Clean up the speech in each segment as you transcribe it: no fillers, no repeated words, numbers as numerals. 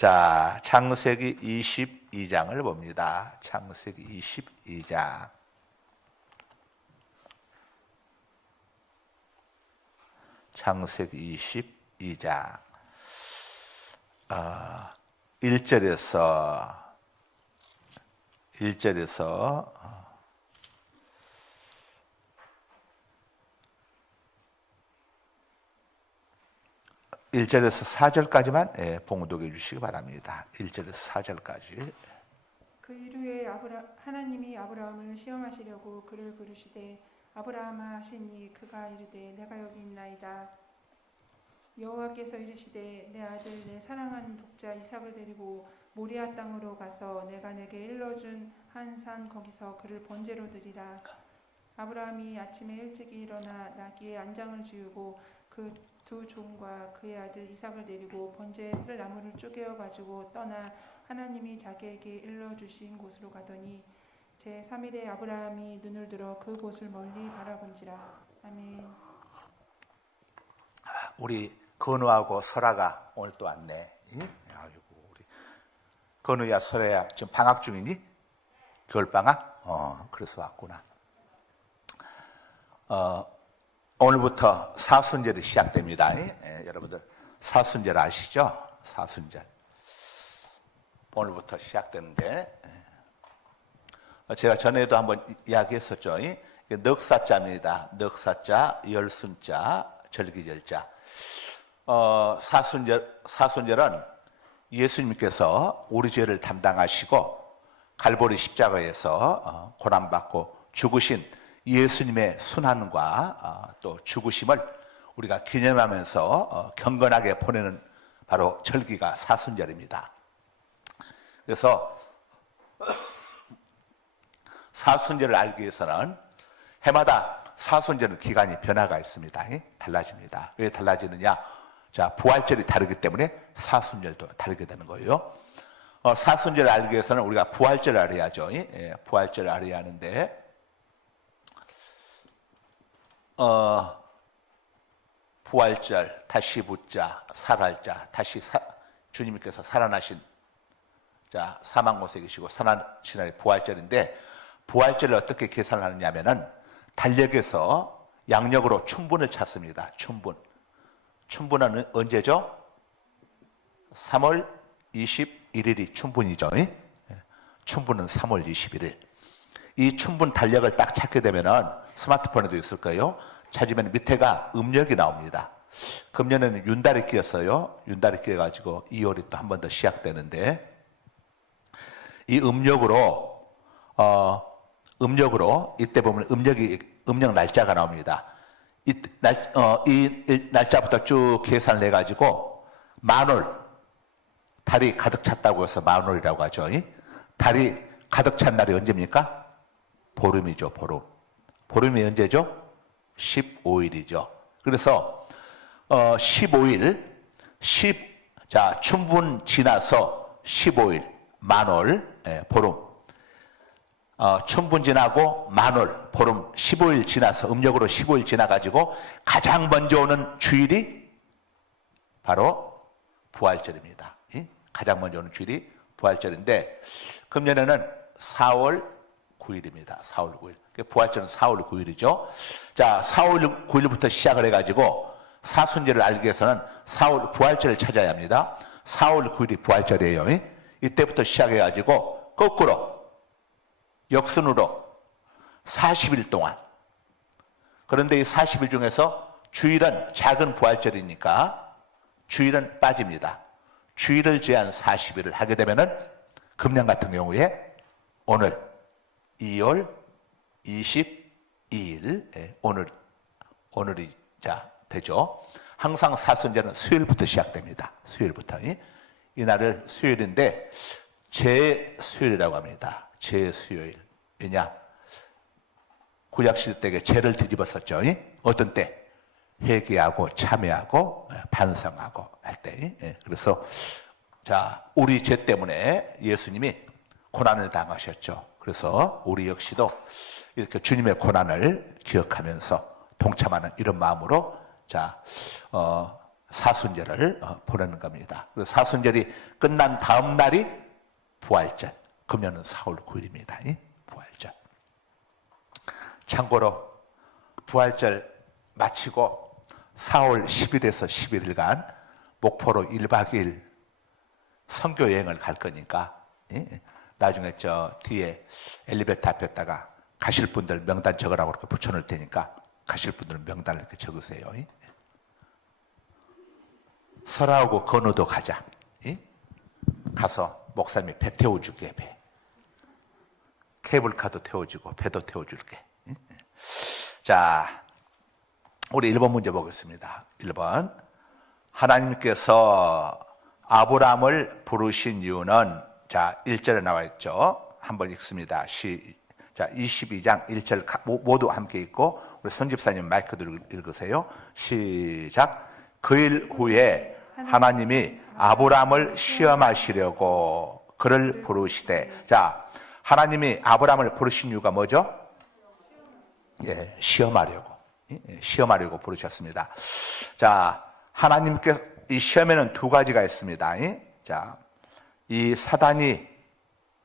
자, 창세기 22장을 봅니다. 창세기 22장. 창세기 22장 1절에서 4절까지만 봉독해 주시기 바랍니다. 1절에서 4절까지. 그 이후에 하나님이 아브라함을 시험하시려고 그를 부르시되 아브라함아 하시니 그가 이르되 내가 여기 있나이다. 여호와께서 이르시되 내 아들 내 사랑하는 독자 이삭을 데리고 모리아 땅으로 가서 내가 내게 일러준 한 산 거기서 그를 번제로 드리라. 아브라함이 아침에 일찍이 일어나 나귀의 안장을 지우고 그 두 종과 그의 아들 이삭을 데리고 번제에 쓸 나무를 쪼개어 가지고 떠나 하나님이 자기에게 일러주신 곳으로 가더니 제3일에 아브라함이 눈을 들어 그 곳을 멀리 바라본지라. 아멘. 우리 건우하고 설아가 오늘 또 왔네. 아이고, 우리 건우야 설아야 지금 방학 중이니? 겨울방학? 그래서 왔구나. 오늘부터 사순절이 시작됩니다. 여러분들 사순절 아시죠? 사순절. 오늘부터 시작되는데 제가 전에도 한번 이야기했었죠. 넉사자입니다. 넉사자, 열순자, 절기절자. 사순절은 예수님께서 우리 죄를 담당하시고 갈보리 십자가에서 고난받고 죽으신 예수님의 순환과 또 죽으심을 우리가 기념하면서 경건하게 보내는 바로 절기가 사순절입니다. 그래서 사순절을 알기 위해서는 해마다 사순절은 기간이 변화가 있습니다. 달라집니다. 왜 달라지느냐? 자, 부활절이 다르기 때문에 사순절도 다르게 되는 거예요. 사순절을 알기 위해서는 우리가 부활절을 알아야죠. 부활절을 알아야 하는데 부활절, 다시 붙자, 살할자, 다시 주님께서 살아나신 자, 사망 곳에 계시고 살아나신 날이 부활절인데 부활절을 어떻게 계산을 하느냐면은 달력에서 양력으로 춘분을 찾습니다. 춘분은 언제죠? 3월 21일이 춘분이죠. 춘분은 3월 21일. 이 춘분 달력을 딱 찾게 되면은 스마트폰에도 있을 거예요. 찾으면 밑에가 음력이 나옵니다. 금년에는 윤달이 끼었어요. 윤달이 끼어가지고 2월이 또 한 번 더 시작되는데 이 음력으로 이때 보면 음력 날짜가 나옵니다. 이 날짜부터 쭉 계산을 해가지고 만월, 달이 가득 찼다고 해서 만월이라고 하죠. 달이 가득 찬 날이 언제입니까? 보름이죠, 보름. 보름이 언제죠? 15일이죠. 그래서 15일, 춘분 지나서 15일, 만월, 보름. 춘분 지나고 만월, 보름 15일 지나서 음력으로 15일 지나가지고 가장 먼저 오는 주일이 바로 부활절입니다. 가장 먼저 오는 주일이 부활절인데 금년에는 4월 9일입니다. 4월 9일. 부활절은 4월 9일이죠. 자, 4월 9일부터 시작을 해가지고 사순절을 알기 위해서는 4월 부활절을 찾아야 합니다. 4월 9일이 부활절이에요. 이때부터 시작해가지고 거꾸로 역순으로 40일 동안. 그런데 이 40일 중에서 주일은 작은 부활절이니까 주일은 빠집니다. 주일을 제한 40일을 하게 되면은 금년 같은 경우에 오늘 2월 22일 오늘이 되죠. 항상 사순절은 수요일부터 시작됩니다. 수요일부터. 이 날을 수요일인데 제수요일이라고 합니다. 제수요일. 왜냐? 구약시대 때 죄를 뒤집었었죠. 어떤 때? 회개하고 참회하고 반성하고 할 때. 그래서 자, 우리 죄 때문에 예수님이 고난을 당하셨죠. 그래서 우리 역시도 이렇게 주님의 고난을 기억하면서 동참하는 이런 마음으로 자, 사순절을 보내는 겁니다. 그래서 사순절이 끝난 다음 날이 부활절, 금년은 4월 9일입니다. 부활절. 참고로 부활절 마치고 4월 10일에서 11일간 목포로 1박 2일 선교 여행을 갈 거니까 나중에 저 뒤에 엘리베이터 앞에다가 가실 분들 명단 적으라고 이렇게 붙여놓을 테니까 가실 분들은 명단을 이렇게 적으세요. 설아하고 건우도 가자. 가서 목사님이 배 태워줄게. 배. 케이블카도 태워주고 배도 태워줄게. 자, 우리 1번 문제 보겠습니다. 1번. 하나님께서 아브라함을 부르신 이유는, 자, 1절에 나와 있죠. 한번 읽습니다. 자, 22장 1절 모두 함께 읽고 우리 손집사님 마이크도 읽으세요. 시작. 그 일 후에 하나님이 아브라함을 시험하시려고 그를 부르시되. 자, 하나님이 아브라함을 부르신 이유가 뭐죠? 예, 시험하려고. 시험하려고 부르셨습니다. 자, 하나님께서 이 시험에는 두 가지가 있습니다. 자, 이 사단이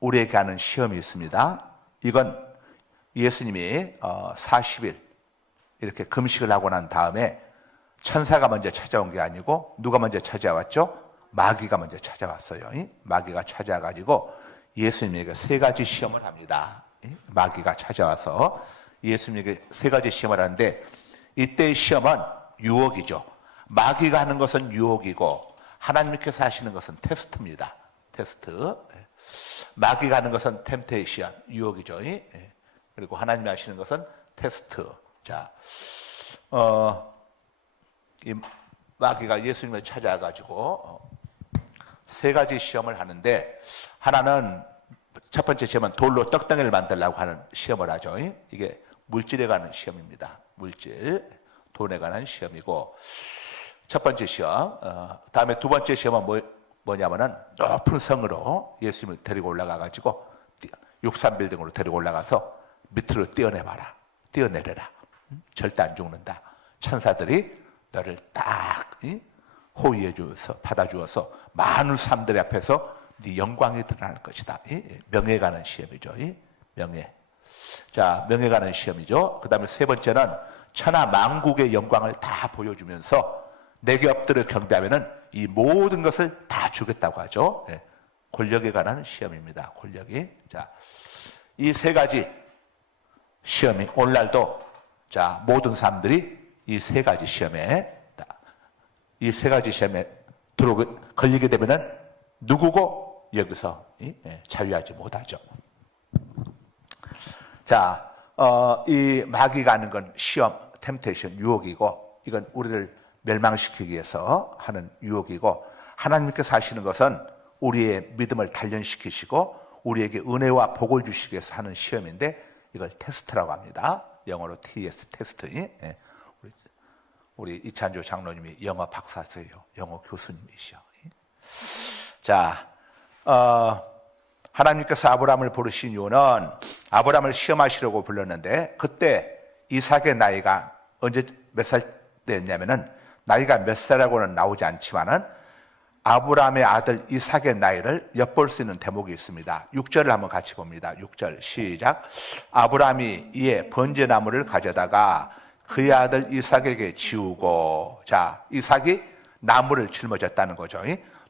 우리에게 하는 시험이 있습니다. 이건 예수님이 40일 이렇게 금식을 하고 난 다음에 천사가 먼저 찾아온 게 아니고 누가 먼저 찾아왔죠? 마귀가 먼저 찾아왔어요. 마귀가 찾아와가지고 예수님에게 세 가지 시험을 합니다. 마귀가 찾아와서 예수님에게 세 가지 시험을 하는데, 이때의 시험은 유혹이죠. 마귀가 하는 것은 유혹이고 하나님께서 하시는 것은 테스트입니다. 테스트. 마귀가 하는 것은 템테이션, 유혹이죠. 그리고 하나님이 하시는 것은 테스트. 자, 이 마귀가 예수님을 찾아가지고 세 가지 시험을 하는데, 하나는 첫 번째 시험은 돌로 떡덩이를 만들려고 하는 시험을 하죠. 이게 물질에 관한 시험입니다. 물질, 돈에 관한 시험이고, 첫 번째 시험. 다음에 두 번째 시험은 뭐냐면은 높은 성으로 예수님을 데리고 올라가가지고 63빌딩으로 데리고 올라가서 밑으로 띄어내봐라. 띄어내려라. 절대 안 죽는다. 천사들이 너를 딱 호위해 주어서 받아주어서 많은 사람들 앞에서 네 영광이 드러날 것이다. 명예 가는 시험이죠. 명예. 자, 명예 가는 시험이죠. 그 다음에 세 번째는 천하 만국의 영광을 다 보여주면서 내게 엎드려 경배하면은 이 모든 것을 다 주겠다고 하죠. 권력에 관한 시험입니다. 권력이. 자, 이 세 가지 시험이 오늘날도, 자, 모든 사람들이 이 세 가지 시험에 걸리게 되면은 누구고 여기서 자유하지 못하죠. 자, 이 마귀가 하는 건 시험, 템테이션, 유혹이고, 이건 우리를 멸망시키기 위해서 하는 유혹이고, 하나님께서 하시는 것은 우리의 믿음을 단련시키시고 우리에게 은혜와 복을 주시기 위해서 하는 시험인데, 이걸 테스트라고 합니다. 영어로 TS, 테스트. 우리 이찬조 장로님이 영어 박사세요. 영어 교수님이시죠. 자, 하나님께서 아브라함을 부르신 이유는 아브라함을 시험하시려고 불렀는데, 그때 이삭의 나이가 언제 몇 살 때였냐면은, 나이가 몇 살이라고는 나오지 않지만은 아브라함의 아들 이삭의 나이를 엿볼 수 있는 대목이 있습니다. 6절을 한번 같이 봅니다. 6절 시작. 아브라함이 이에 번제나무를 가져다가 그의 아들 이삭에게 지우고. 자, 이삭이 나무를 짊어졌다는 거죠.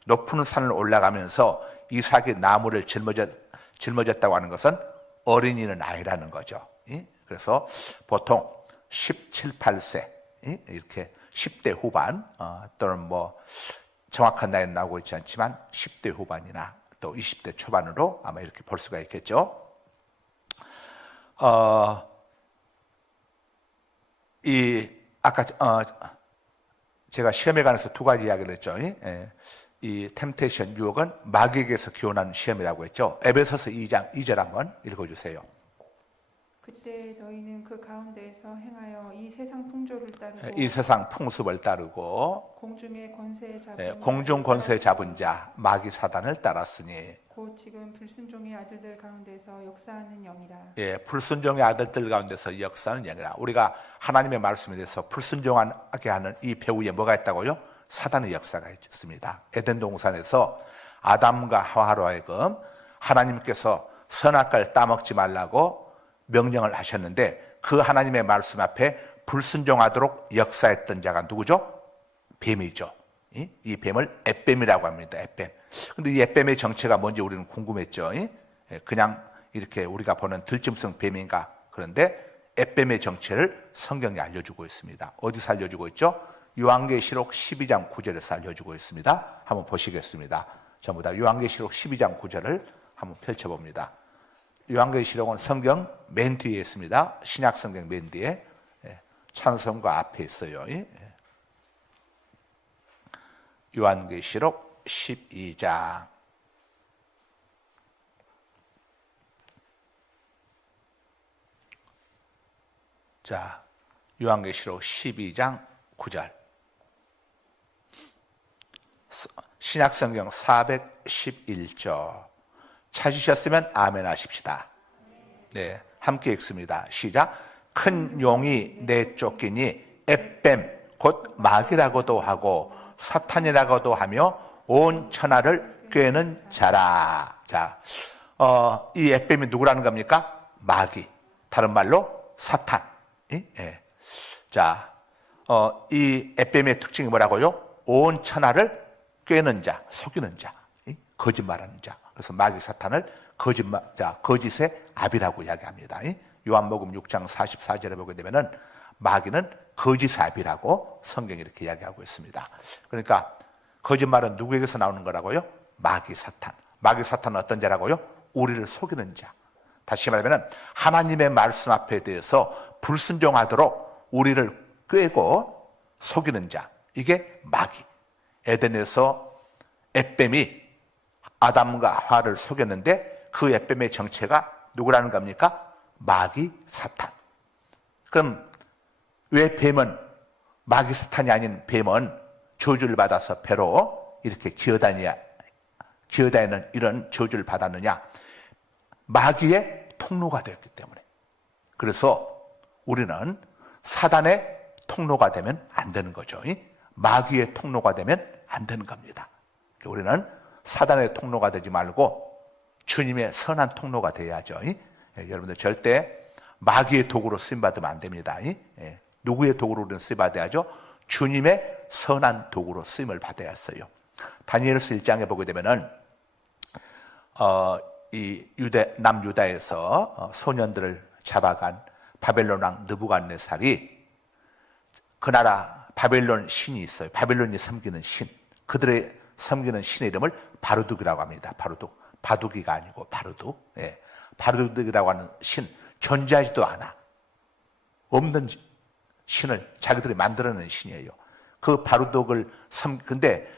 높은 산을 올라가면서 이삭이 나무를 짊어졌다고 하는 것은 어린이는 아니라는 거죠. 그래서 보통 17, 8세 이렇게 10대 후반, 또는 뭐 정확한 나이는 나오고 있지 않지만 10대 후반이나 또 20대 초반으로 아마 이렇게 볼 수가 있겠죠. 아까 제가 시험에 관해서 두 가지 이야기를 했죠. 이 템테이션, 유혹은 마귀에게서 기원하는 시험이라고 했죠. 에베소서 2장 2절 한번 읽어주세요. 그때 너희는 그 가운데에서 행하여 이 세상 풍조를 따르고, 이 세상 풍습을 따르고 공중의 권세 잡은 공중 권세 잡은 자 마귀 사단을 따랐으니, 곧 지금 불순종의 아들들 가운데서 역사하는 영이라. 예, 불순종의 아들들 가운데서 역사하는 영이라. 우리가 하나님의 말씀에 대해서 불순종하게 하는 이 배후에 뭐가 있다고요? 사단의 역사가 있습니다. 에덴 동산에서 아담과 하와로 하여금 하나님께서 선악과를 따먹지 말라고 명령을 하셨는데 그 하나님의 말씀 앞에 불순종하도록 역사했던 자가 누구죠? 뱀이죠. 이 뱀을 앳뱀이라고 합니다. 앳뱀. 근데 이 앳뱀의 정체가 뭔지 우리는 궁금했죠. 그냥 이렇게 우리가 보는 들짐승 뱀인가? 그런데 앳뱀의 정체를 성경이 알려주고 있습니다. 어디서 알려주고 있죠? 요한계시록 12장 9절에서 알려주고 있습니다. 한번 보시겠습니다. 전부 다 요한계시록 12장 9절을 한번 펼쳐봅니다. 요한계시록은 성경 맨 뒤에 있습니다. 신약 성경 맨 뒤에 찬송가 앞에 있어요. 요한계시록 12장 자, 요한계시록 12장 9절 신약성경 411조 찾으셨으면 아멘 하십시다. 네, 함께 읽습니다. 시작. 큰 용이 내쫓기니 앳뱀 곧 마귀라고도 하고 사탄이라고도 하며 온 천하를 꿰는 자라. 자, 이 앳뱀이 누구라는 겁니까? 마귀. 다른 말로 사탄. 예. 자, 이 앳뱀의 특징이 뭐라고요? 온 천하를 꿰는 자, 속이는 자, 거짓말하는 자. 그래서 마귀 사탄을 거짓의 아비라고 이야기합니다. 요한복음 6장 44절에 보게 되면은 마귀는 거짓의 아비라고 성경이 이렇게 이야기하고 있습니다. 그러니까 거짓말은 누구에게서 나오는 거라고요? 마귀 사탄. 마귀 사탄은 어떤 자라고요? 우리를 속이는 자. 다시 말하면 하나님의 말씀 앞에 대해서 불순종하도록 우리를 꿰고 속이는 자. 이게 마귀. 에덴에서 앳뱀이 아담과 하와를 속였는데 그 앳뱀의 정체가 누구라는 겁니까? 마귀 사탄. 그럼 왜 뱀은 마귀 사탄이 아닌 뱀은 저주를 받아서 배로 이렇게 기어다니는 이런 저주를 받았느냐? 마귀의 통로가 되었기 때문에. 그래서 우리는 사단의 통로가 되면 안 되는 거죠. 마귀의 통로가 되면 안 되는 겁니다. 우리는 사단의 통로가 되지 말고 주님의 선한 통로가 되어야죠. 여러분들 절대 마귀의 도구로 쓰임받으면 안 됩니다. 누구의 도구로 우리는 쓰임받아야죠? 주님의 선한 도구로 쓰임을 받아야 했어요. 다니엘서 1장에 보게 되면은 이 남유다에서 소년들을 잡아간 바벨론 왕 느부갓네살이 그 나라 바벨론 신이 있어요. 바벨론이 섬기는 신. 그들의 섬기는 신의 이름을 바루둑이라고 합니다. 바루둑. 바둑이가 아니고 바루둑. 예. 바루둑이라고 하는 신. 존재하지도 않아. 없는 신을 자기들이 만들어낸 신이에요. 그 바루둑을 근데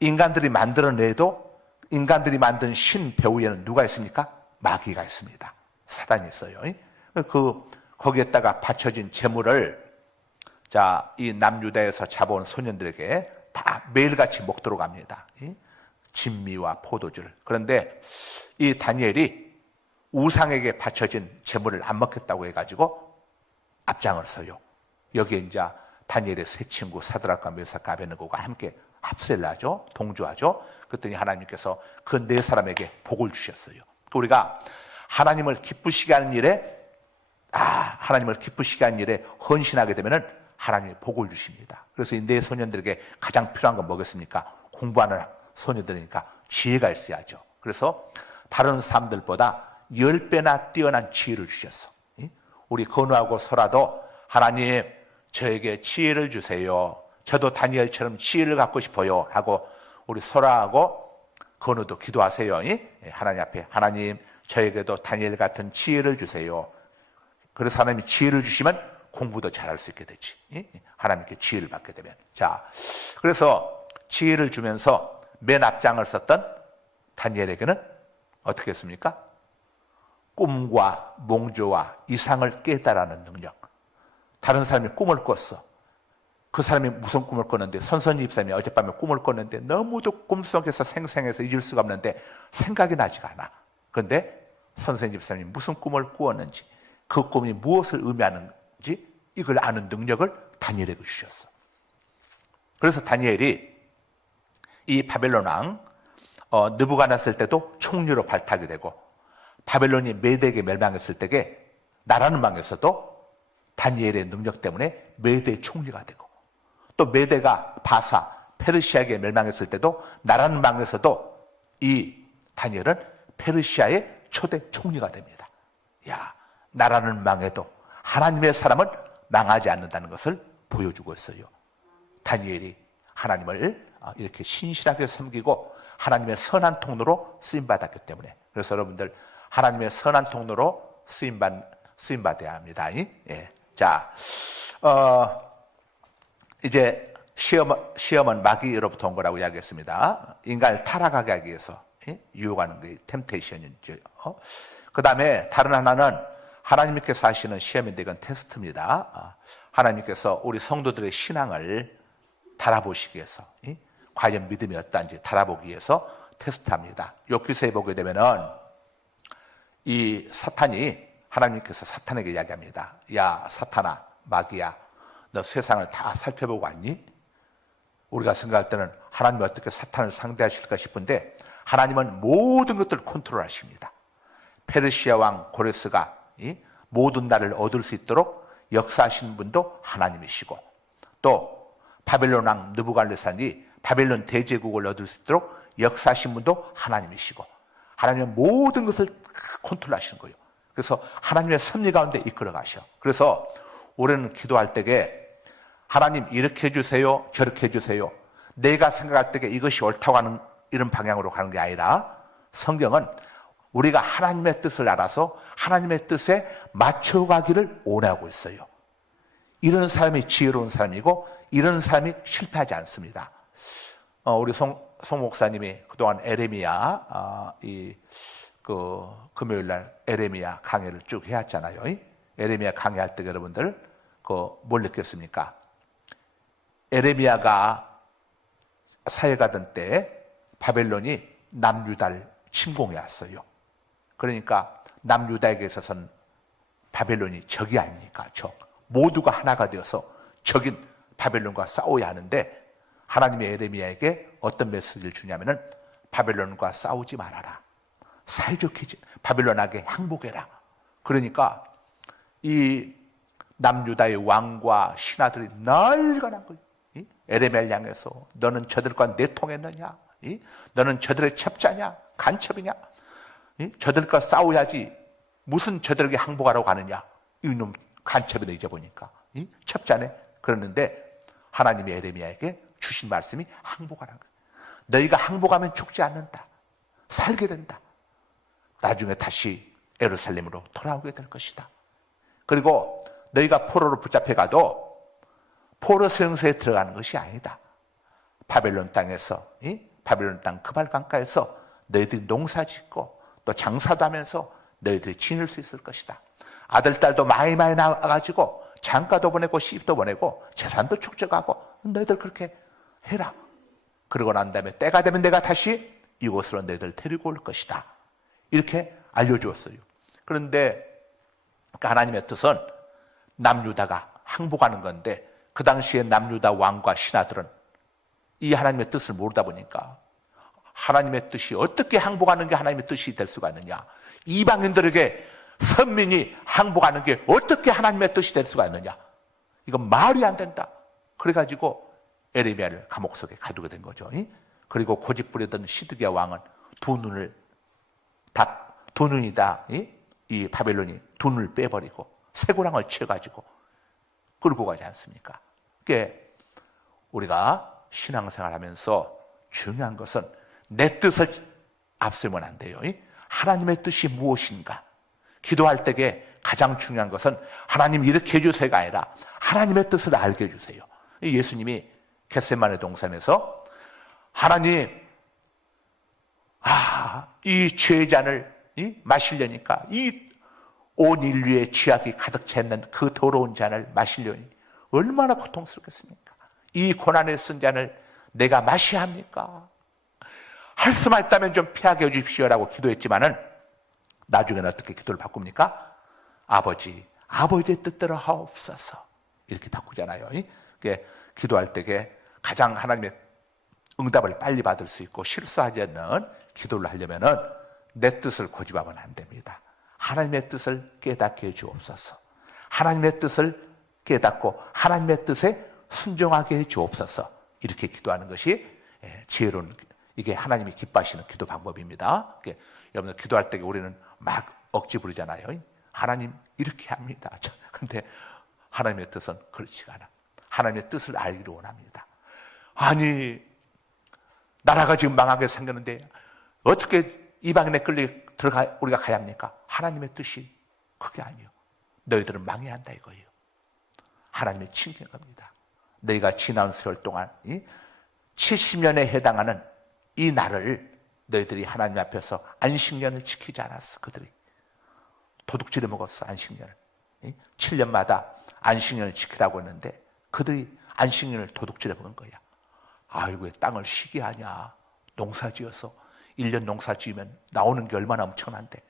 인간들이 만들어내도 인간들이 만든 신 배후에는 누가 있습니까? 마귀가 있습니다. 사단이 있어요. 거기에다가 바쳐진 재물을 이 남유다에서 잡아온 소년들에게 다 매일같이 먹도록 합니다. 진미와 포도주를. 그런데 이 다니엘이 우상에게 바쳐진 재물을 안 먹겠다고 해가지고 앞장을 서요. 여기에 이제 다니엘의 세 친구 사드락과 메삭과 아베느고가 함께 합세를 하죠. 동조하죠. 그랬더니 하나님께서 그 네 사람에게 복을 주셨어요. 우리가 하나님을 기쁘시게 하는 일에 헌신하게 되면은 하나님이 복을 주십니다. 그래서 이 네 소년들에게 가장 필요한 건 뭐겠습니까? 공부하는 소년들이니까 지혜가 있어야죠. 그래서 다른 사람들보다 10배나 뛰어난 지혜를 주셨어. 우리 건우하고 설아도 하나님 저에게 지혜를 주세요. 저도 다니엘처럼 지혜를 갖고 싶어요 하고 우리 설아하고 건우도 기도하세요. 하나님 앞에 하나님 저에게도 다니엘 같은 지혜를 주세요. 그래서 하나님이 지혜를 주시면 공부도 잘할 수 있게 되지. 하나님께 지혜를 받게 되면. 자, 그래서 지혜를 주면서 맨 앞장을 섰던 다니엘에게는 어떻게 했습니까? 꿈과 몽조와 이상을 깨달아는 능력. 다른 사람이 꿈을 꿨어. 그 사람이 무슨 꿈을 꿨는데 선선이 집사님이 어젯밤에 꿈을 꿨는데 너무도 꿈속에서 생생해서 잊을 수가 없는데 생각이 나지가 않아. 그런데 선선이 집사님이 무슨 꿈을 꾸었는지 그 꿈이 무엇을 의미하는지 이걸 아는 능력을 다니엘에게 주셨어. 그래서 다니엘이 이 바벨론 왕 느부갓네살 때도 총리로 발탁이 되고, 바벨론이 메대에게 멸망했을 때에 나라는 망했어도 다니엘의 능력 때문에 메대의 총리가 되고, 또 메대가 바사 페르시아에게 멸망했을 때도 나라는 망했어도 이 다니엘은 페르시아의 초대 총리가 됩니다. 야, 나라는 망해도 하나님의 사람은 망하지 않는다는 것을 보여주고 있어요. 다니엘이 하나님을 이렇게 신실하게 섬기고 하나님의 선한 통로로 쓰임받았기 때문에, 그래서 여러분들 하나님의 선한 통로로 쓰임받아야 합니다. 예. 자, 이제 시험은 마귀로부터 온 거라고 이야기했습니다. 인간을 타락하게 하기 위해서 유혹하는 게 템테이션이죠. 그 다음에 다른 하나는 하나님께서 하시는 시험인데, 이건 테스트입니다. 하나님께서 우리 성도들의 신앙을 달아보시기 위해서, 과연 믿음이 어떤지 달아보기 위해서 테스트합니다. 욥기서에 보게 되면은 이 사탄이, 하나님께서 사탄에게 이야기합니다. 야, 사탄아, 마귀야, 너 세상을 다 살펴보고 왔니? 우리가 생각할 때는 하나님이 어떻게 사탄을 상대하실까 싶은데, 하나님은 모든 것들을 컨트롤하십니다. 페르시아 왕 고레스가 모든 나라를 얻을 수 있도록 역사하시는 분도 하나님이시고, 또 바벨론 왕 느부갓네살이 바벨론 대제국을 얻을 수 있도록 역사하신 분도 하나님이시고, 하나님은 모든 것을 컨트롤하시는 거예요. 그래서 하나님의 섭리 가운데 이끌어 가셔. 그래서 우리는 기도할 때에 하나님 이렇게 해주세요, 저렇게 해주세요, 내가 생각할 때에 이것이 옳다고 하는 이런 방향으로 가는 게 아니라, 성경은 우리가 하나님의 뜻을 알아서 하나님의 뜻에 맞춰가기를 원하고 있어요. 이런 사람이 지혜로운 사람이고 이런 사람이 실패하지 않습니다. 우리 송 목사님이 그동안 에레미야 금요일날 에레미야 강해를 쭉 해왔잖아요. 에레미야 강해할 때 여러분들 뭘 느꼈습니까? 에레미야가 사역하던 때 바벨론이 남유다를 침공해 왔어요. 그러니까 남유다에게 있어서는 바벨론이 적이 아닙니까? 적. 모두가 하나가 되어서 적인 바벨론과 싸워야 하는데, 하나님이 에레미야에게 어떤 메시지를 주냐면은 바벨론과 싸우지 말아라, 사이좋게 바벨론에게 항복해라. 그러니까 이 남유다의 왕과 신하들이 난리가 난 거예요. 에레미야를 향해서 너는 저들과 내통했느냐? 너는 저들의 첩자냐? 간첩이냐? 저들과 싸워야지 무슨 저들에게 항복하라고 하느냐? 이놈 간첩이네, 이제 보니까 첩자네. 그러는데 하나님이 에레미야에게 주신 말씀이 항복하라는 거예요. 너희가 항복하면 죽지 않는다, 살게 된다, 나중에 다시 예루살렘으로 돌아오게 될 것이다. 그리고 너희가 포로로 붙잡혀 가도 포로 성소에 들어가는 것이 아니다. 바벨론 땅에서, 바벨론 땅 그발 강가에서 너희들이 농사짓고 또 장사도 하면서 너희들이 지낼 수 있을 것이다. 아들, 딸도 많이 낳아가지고 장가도 보내고 시집도 보내고 재산도 축적하고 너희들 그렇게 해라. 그러고 난 다음에 때가 되면 내가 다시 이곳으로 너희들 데리고 올 것이다. 이렇게 알려주었어요. 그런데 하나님의 뜻은 남유다가 항복하는 건데, 그 당시에 남유다 왕과 신하들은 이 하나님의 뜻을 모르다 보니까 하나님의 뜻이 어떻게 항복하는 게 하나님의 뜻이 될 수가 있느냐, 이방인들에게 선민이 항복하는 게 어떻게 하나님의 뜻이 될 수가 있느냐, 이건 말이 안 된다. 그래가지고 에레미야를 감옥 속에 가두게 된 거죠. 그리고 고집 부리던 시드기야 왕은 두 눈이 다 이 바벨론이 두 눈을 빼버리고 쇠고랑을 치어가지고 끌고 가지 않습니까? 그게 우리가 신앙생활하면서 중요한 것은 내 뜻을 앞세우면 안 돼요. 하나님의 뜻이 무엇인가? 기도할 때에 가장 중요한 것은 하나님 이렇게 해주세요가 아니라 하나님의 뜻을 알게 해주세요. 예수님이 겟세마네 동산에서 하나님, 이 죄의 잔을 마시려니까, 이 온 인류의 죄악이 가득 찼는 그 더러운 잔을 마시려니 얼마나 고통스럽겠습니까? 이 고난의 쓴 잔을 내가 마셔야 합니까? 할 수만 있다면 좀 피하게 해주십시오라고 기도했지만은 나중에는 어떻게 기도를 바꿉니까? 아버지의 뜻대로 하옵소서, 이렇게 바꾸잖아요. 기도할 때에 가장 하나님의 응답을 빨리 받을 수 있고 실수하지 않는 기도를 하려면은 내 뜻을 고집하면 안 됩니다. 하나님의 뜻을 깨닫게 해 주옵소서. 하나님의 뜻을 깨닫고 하나님의 뜻에 순종하게 해 주옵소서. 이렇게 기도하는 것이 지혜로운, 이게 하나님이 기뻐하시는 기도 방법입니다. 여러분들 기도할 때 우리는 막 억지 부르잖아요. 하나님 이렇게 합니다. 그런데 하나님의 뜻은 그렇지가 않아. 하나님의 뜻을 알기를 원합니다. 아니, 나라가 지금 망하게 생겼는데 어떻게 이방인에 끌려 들어가 우리가 가야 합니까? 하나님의 뜻이 그게 아니에요. 너희들은 망해야 한다 이거예요. 하나님의 칭찬합니다. 너희가 지난 세월 동안 70년에 해당하는 이 날을 너희들이 하나님 앞에서 안식년을 지키지 않았어. 그들이 도둑질해 먹었어. 안식년을 7년마다 안식년을 지키라고 했는데 그들이 안식년을 도둑질해 먹은 거야. 아이고, 왜 땅을 쉬게 하냐. 농사 지어서 1년 농사 지으면 나오는 게 얼마나 엄청난데.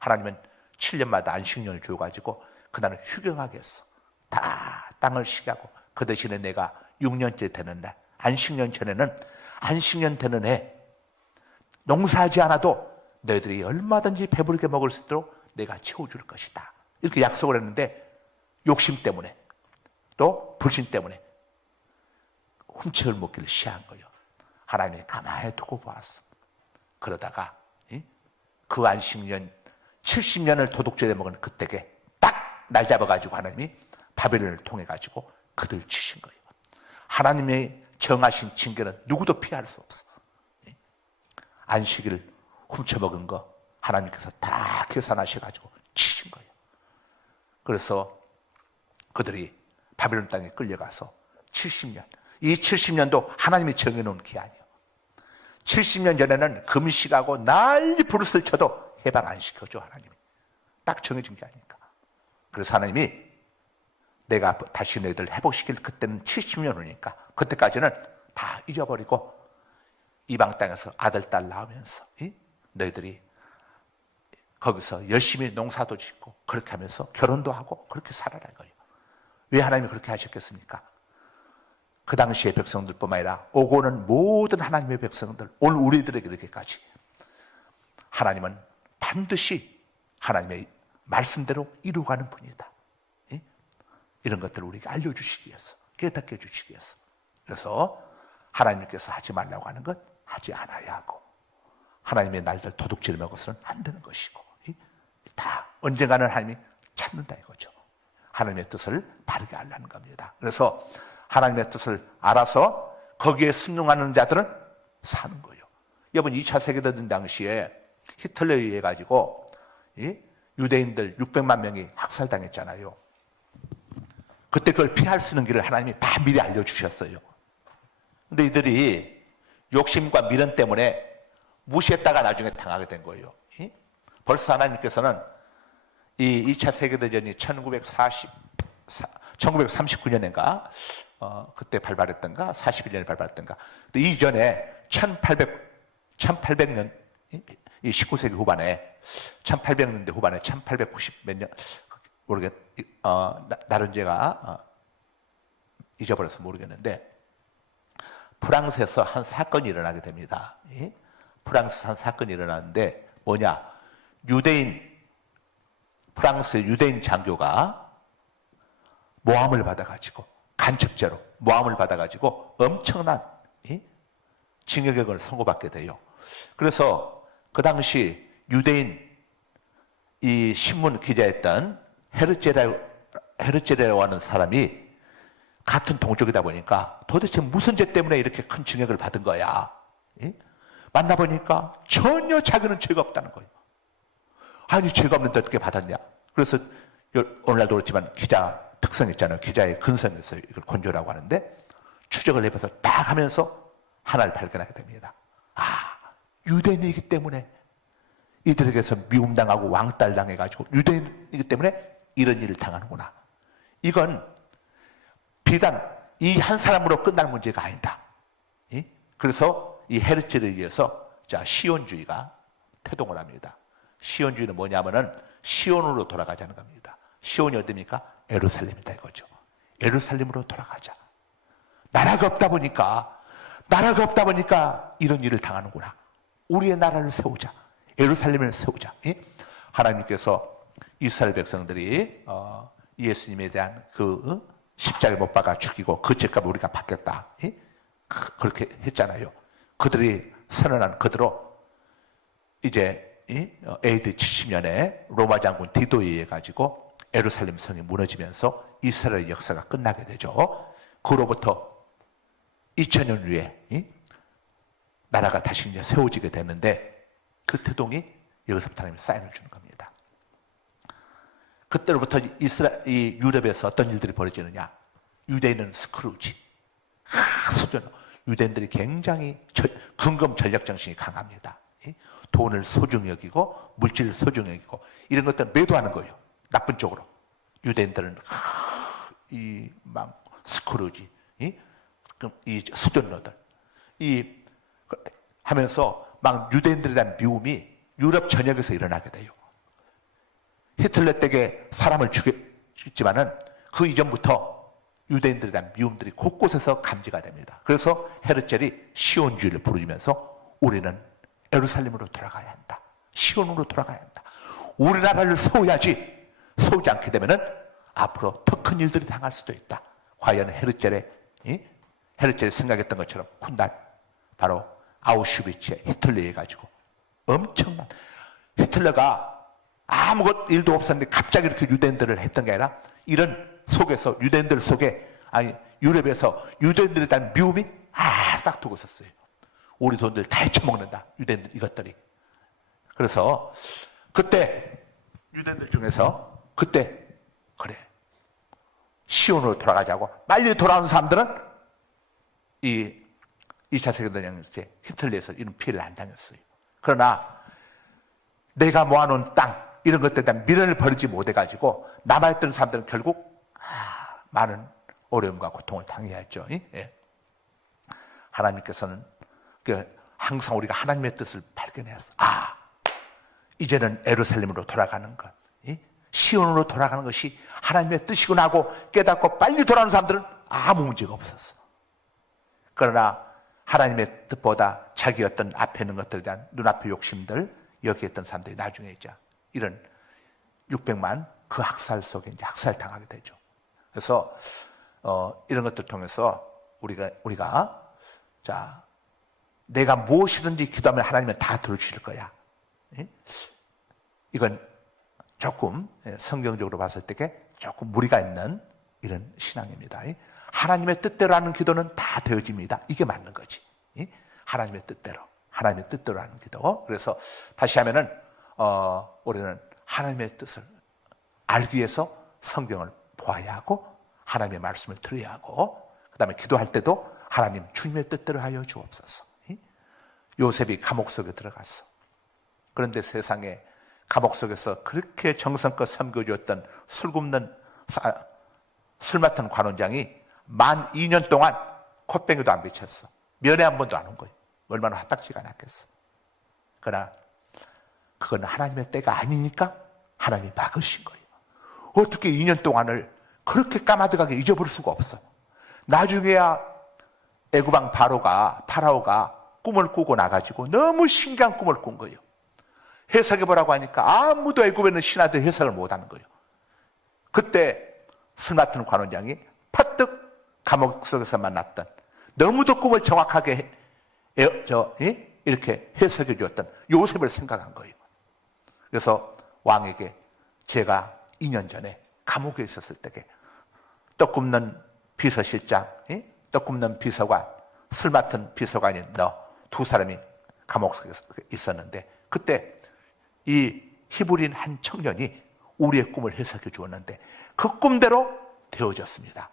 하나님은 7년마다 안식년을 줘가지고 그날은 휴경하게 했어. 다 땅을 쉬게 하고 그 대신에 내가 6년째 되는 날, 안식년 전에는 안식년 되는 해 농사하지 않아도 너희들이 얼마든지 배부르게 먹을 수 있도록 내가 채워줄 것이다. 이렇게 약속을 했는데 욕심 때문에 또 불신 때문에 훔쳐을 먹기를 시작한 거예요. 하나님이 가만히 두고 보았어. 그러다가 그 안식년 70년을 도둑질해 먹은 그때에 딱 날 잡아가지고 하나님이 바벨론을 통해 가지고 그들 치신 거예요. 하나님의 정하신 징계는 누구도 피할 수 없어. 안식일을 훔쳐먹은 거 하나님께서 다 계산하셔가지고 치신 거예요. 그래서 그들이 바벨론 땅에 끌려가서 70년, 이 70년도 하나님이 정해놓은 기한이에요. 70년 전에는 금식하고 난리 부르스를 쳐도 해방 안 시켜줘. 하나님이 딱 정해진 게 아니니까. 그래서 하나님이 내가 다시 너희들 회복시킬 그때는 70년 후니까 그때까지는 다 잊어버리고 이방 땅에서 아들 딸 낳으면서 너희들이 거기서 열심히 농사도 짓고 그렇게 하면서 결혼도 하고 그렇게 살아라 이거예요. 왜 하나님이 그렇게 하셨겠습니까? 그 당시의 백성들뿐만 아니라 오고 오는 모든 하나님의 백성들, 오늘 우리들에게 이렇게까지 하나님은 반드시 하나님의 말씀대로 이루어가는 분이다. 이런 것들을 우리에게 알려주시기 위해서, 깨닫게 해주시기 위해서. 그래서 하나님께서 하지 말라고 하는 것 하지 않아야 하고, 하나님의 날들 도둑질 먹어서는 안 되는 것이고, 다 언젠가는 하나님이 찾는다 이거죠. 하나님의 뜻을 바르게 알라는 겁니다. 그래서 하나님의 뜻을 알아서 거기에 순종하는 자들은 사는 거예요. 여러분 2차 세계대전 당시에 히틀러에 의해 가지고 유대인들 600만 명이 학살당했잖아요. 그때 그걸 피할 수 있는 길을 하나님이 다 미리 알려주셨어요. 근데 이들이 욕심과 미련 때문에 무시했다가 나중에 당하게 된 거예요. 벌써 하나님께서는 이 2차 세계대전이 1939년인가 그때 발발했던가 41년에 발발했던가 이전에 1800년 이 19세기 후반에 1800년대 후반에 1890 몇 년 모르겠 다른 제가 잊어버려서 모르겠는데 프랑스에서 한 사건이 일어나게 됩니다. 프랑스에서 한 사건이 일어나는데 뭐냐? 프랑스 유대인 장교가 모함을 받아가지고 간첩죄로 모함을 받아가지고 엄청난 징역형을 선고받게 돼요. 그래서 그 당시 유대인 이 신문 기자였던 헤르제라고 하는 사람이 같은 동족이다 보니까 도대체 무슨 죄 때문에 이렇게 큰 징역을 받은 거야? 만나보니까 전혀 자기는 죄가 없다는 거예요. 아니 죄가 없는데 어떻게 받았냐? 그래서 오늘날도 그렇지만 기자 특성 있잖아요. 기자의 근성에서 이걸 건조라고 하는데 추적을 해봐서 딱 하면서 하나를 발견하게 됩니다. 아, 유대인이기 때문에 이들에게서 미움당하고 왕따당해가지고 유대인이기 때문에 이런 일을 당하는구나. 이건 비단 이 한 사람으로 끝날 문제가 아니다. 그래서 이 헤르츠에 의해서 시온주의가 태동을 합니다. 시온주의는 뭐냐면은 시온으로 돌아가자는 겁니다. 시온이 어디입니까? 예루살렘이다 이거죠. 예루살렘으로 돌아가자. 나라가 없다 보니까 이런 일을 당하는구나. 우리의 나라를 세우자. 예루살렘을 세우자. 하나님께서 이스라엘 백성들이 예수님에 대한 그 십자가에 못 박아 죽이고 그 죄값을 우리가 받겠다. 그렇게 했잖아요. 그들이 선언한 그대로 이제 AD 70년에 로마 장군 디도에 의해 가지고 예루살렘 성이 무너지면서 이스라엘 역사가 끝나게 되죠. 그로부터 2000년 후에 나라가 다시 이제 세워지게 되는데 그 태동이 여기서부터 하나님이 사인을 주는 겁니다. 그때로부터 이 유럽에서 어떤 일들이 벌어지느냐? 유대인은 스크루지, 유대인들이 굉장히 근검 전략 정신이 강합니다. 돈을 소중히 여기고 물질을 소중히 여기고 이런 것들을 매도하는 거예요. 나쁜 쪽으로. 유대인들은 막 스크루지, 이 수전노들 하면서 막 유대인들에 대한 미움이 유럽 전역에서 일어나게 돼요. 히틀러 때에 사람을 죽였지만은 그 이전부터 유대인들에 대한 미움들이 곳곳에서 감지가 됩니다. 그래서 헤르첼이 시온주의를 부르면서 우리는 예루살렘으로 돌아가야 한다. 시온으로 돌아가야 한다. 우리나라를 세워야지. 세우지 않게 되면은 앞으로 더 큰 일들이 당할 수도 있다. 과연 헤르첼이 생각했던 것처럼 훗날 바로 아우슈비츠에 히틀러에 해가지고 엄청난, 히틀러가 아무것 일도 없었는데 갑자기 이렇게 유대인들을 했던 게 아니라 이런 속에서 유대인들 속에 유럽에서 유대인들에 대한 미움이 싹 두고 있었어요. 우리 돈들 다 헤쳐먹는다. 유대인들 이것들이. 그래서 그때 유대인들 중에서 그때 그래 시온으로 돌아가자고 빨리 돌아온 사람들은 이 2차 세계대전 때 히틀러에서 이런 피해를 안 당했어요. 그러나 내가 모아놓은 땅 이런 것들에 대한 미련을 버리지 못해가지고 남아있던 사람들은 결국 많은 어려움과 고통을 당해야 했죠. 예. 하나님께서는 항상 우리가 하나님의 뜻을 발견해서 이제는 예루살렘으로 돌아가는 것, 시온으로 돌아가는 것이 하나님의 뜻이구나 하고 깨닫고 빨리 돌아오는 사람들은 아무 문제가 없었어. 그러나 하나님의 뜻보다 자기 어떤 앞에 있는 것들에 대한 눈앞의 욕심들 여기에 있던 사람들이 나중에 이제 이런 600만 그 학살 속에 이제 학살당하게 되죠. 그래서 이런 것들 통해서 우리가 자 내가 무엇이든지 기도하면 하나님은 다 들어주실 거야. 이건 조금 성경적으로 봤을 때 조금 무리가 있는 이런 신앙입니다. 하나님의 뜻대로 하는 기도는 다 되어집니다. 이게 맞는 거지. 하나님의 뜻대로 하는 기도. 그래서 다시 하면은 우리는 하나님의 뜻을 알기 위해서 성경을 보아야 하고 하나님의 말씀을 들어야 하고 그 다음에 기도할 때도 하나님 주님의 뜻대로 하여 주옵소서. 요셉이 감옥 속에 들어갔어. 그런데 세상에 감옥 속에서 그렇게 정성껏 섬겨주었던 술 맡은 관원장이 만 2년 동안 콧병이도 안 비쳤어. 면회 한 번도 안 온 거예요. 얼마나 화딱지가 났겠어. 그러나 그건 하나님의 때가 아니니까 하나님이 막으신 거예요. 어떻게 2년 동안을 그렇게 까마득하게 잊어버릴 수가 없어. 나중에야 애굽왕 파라오가 꿈을 꾸고 나가지고 너무 신기한 꿈을 꾼 거예요. 해석해보라고 하니까 아무도 애굽에 있는 신하들 해석을 못하는 거예요. 그때 술 맡은 관원장이 퍼뜩 감옥 속에서 만났던 너무도 꿈을 정확하게 이렇게 해석해 주었던 요셉을 생각한 거예요. 그래서 왕에게 제가 2년 전에 감옥에 있었을 때에 떡 굽는 비서실장, 떡 굽는 비서관, 술 맡은 비서관인 너 두 사람이 감옥 속에 있었는데 그때 이 히브리인 한 청년이 우리의 꿈을 해석해 주었는데 그 꿈대로 되어졌습니다.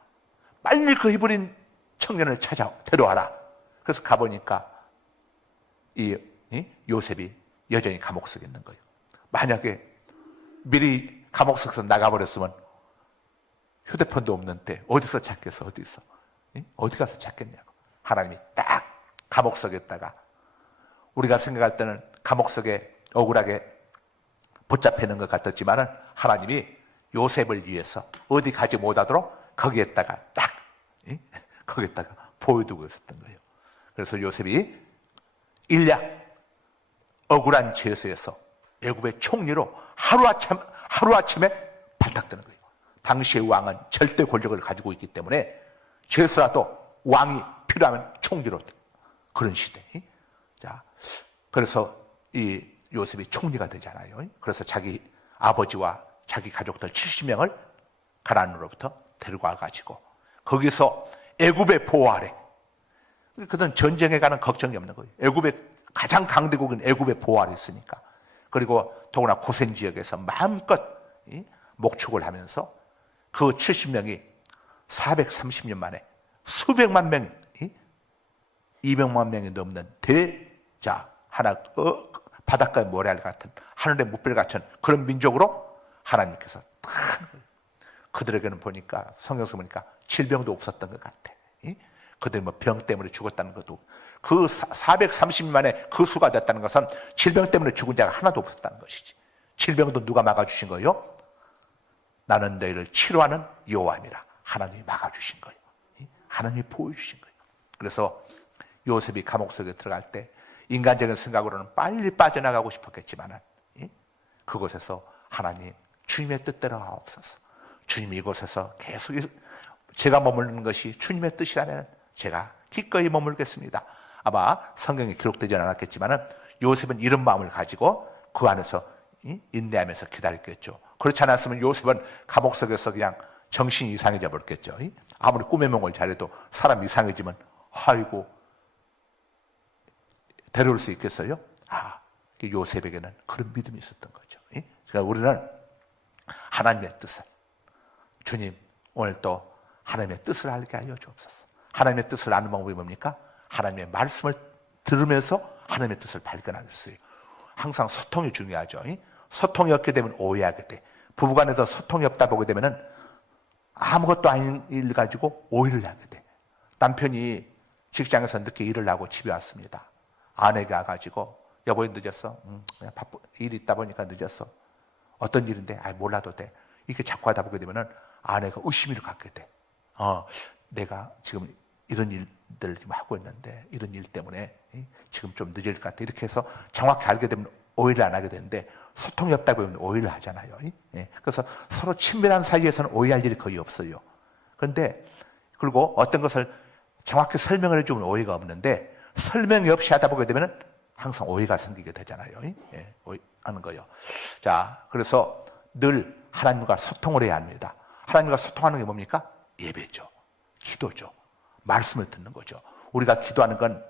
빨리 그 히브리인 청년을 데려와라. 그래서 가보니까 이 요셉이 여전히 감옥 속에 있는 거예요. 만약에 미리 감옥 속에서 나가버렸으면 휴대폰도 없는데 어디서 찾겠어? 어디 가서 찾겠냐고. 하나님이 딱 감옥 속에 있다가 우리가 생각할 때는 감옥 속에 억울하게 붙잡혀 있는 것 같았지만은 하나님이 요셉을 위해서 어디 가지 못하도록 거기에다가 딱 거기에다가 보여두고 있었던 거예요. 그래서 요셉이 일량 억울한 죄수에서 애굽의 총리로 하루아침에 발탁되는 거예요. 당시의 왕은 절대 권력을 가지고 있기 때문에 죄수라도 왕이 필요하면 총리로 그런 시대. 자, 그래서 이 요셉이 총리가 되잖아요. 그래서 자기 아버지와 자기 가족들 70명을 가나안으로부터 데리고 와가지고 거기서 애굽의 보호 아래, 그들은 전쟁에 가는 걱정이 없는 거예요. 애굽의 가장 강대국인 애굽의 보호 아래 있으니까. 그리고 더구나 고센 지역에서 마음껏 목축을 하면서 그 70명이 430년 만에 수백만 명이 200만 명이 넘는 하나 바닷가의 모래알 같은 하늘의 뭇별 같은 그런 민족으로 하나님께서 그들에게는 보니까 성경에서 보니까 질병도 없었던 것 같아. 그들이 뭐 병 때문에 죽었다는 것도, 그 430년 만에 그 수가 됐다는 것은 질병 때문에 죽은 자가 하나도 없었다는 것이지. 질병도 누가 막아주신 거예요? 나는 너희를 치료하는 여호와니라. 하나님이 막아주신 거예요. 하나님이 보여주신 거예요. 그래서 요셉이 감옥 속에 들어갈 때 인간적인 생각으로는 빨리 빠져나가고 싶었겠지만 그곳에서 하나님, 주님의 뜻대로 하옵소서. 주님이 이곳에서 계속 제가 머무르는 것이 주님의 뜻이라면 제가 기꺼이 머물겠습니다. 아마 성경에 기록되지 않았겠지만 요셉은 이런 마음을 가지고 그 안에서 인내하면서 기다렸겠죠. 그렇지 않았으면 요셉은 감옥 속에서 그냥 정신이 이상해져 버렸겠죠. 아무리 꿈의 명을 잘해도 사람 이상해지면 아이고 데려올 수 있겠어요? 요셉에게는 그런 믿음이 있었던 거죠. 그러니까 우리는 하나님의 뜻을, 주님 오늘 또 하나님의 뜻을 알게 하여 주옵소서. 하나님의 뜻을 아는 방법이 뭡니까? 하나님의 말씀을 들으면서 하나님의 뜻을 발견하겠어요. 항상 소통이 중요하죠. 소통이 없게 되면 오해하게 돼. 부부간에서 소통이 없다 보게 되면 아무것도 아닌 일 가지고 오해를 하게 돼. 남편이 직장에서 늦게 일을 하고 집에 왔습니다. 아내가 와가지고 여보 늦었어? 그냥 일이 있다 보니까 늦었어. 어떤 일인데? 몰라도 돼. 이렇게 자꾸 하다 보게 되면 아내가 의심을 갖게 돼. 내가 지금 이런 일들을 지금 하고 있는데 이런 일 때문에 지금 좀 늦을 것 같아. 이렇게 해서 정확히 알게 되면 오해를 안 하게 되는데 소통이 없다고 하면 오해를 하잖아요. 그래서 서로 친밀한 사이에서는 오해할 일이 거의 없어요. 그런데 그리고 어떤 것을 정확히 설명을 해주면 오해가 없는데 설명이 없이 하다 보게 되면 항상 오해가 생기게 되잖아요. 오해하는 거예요. 자, 그래서 늘 하나님과 소통을 해야 합니다. 하나님과 소통하는 게 뭡니까? 예배죠. 기도죠. 말씀을 듣는 거죠. 우리가 기도하는 건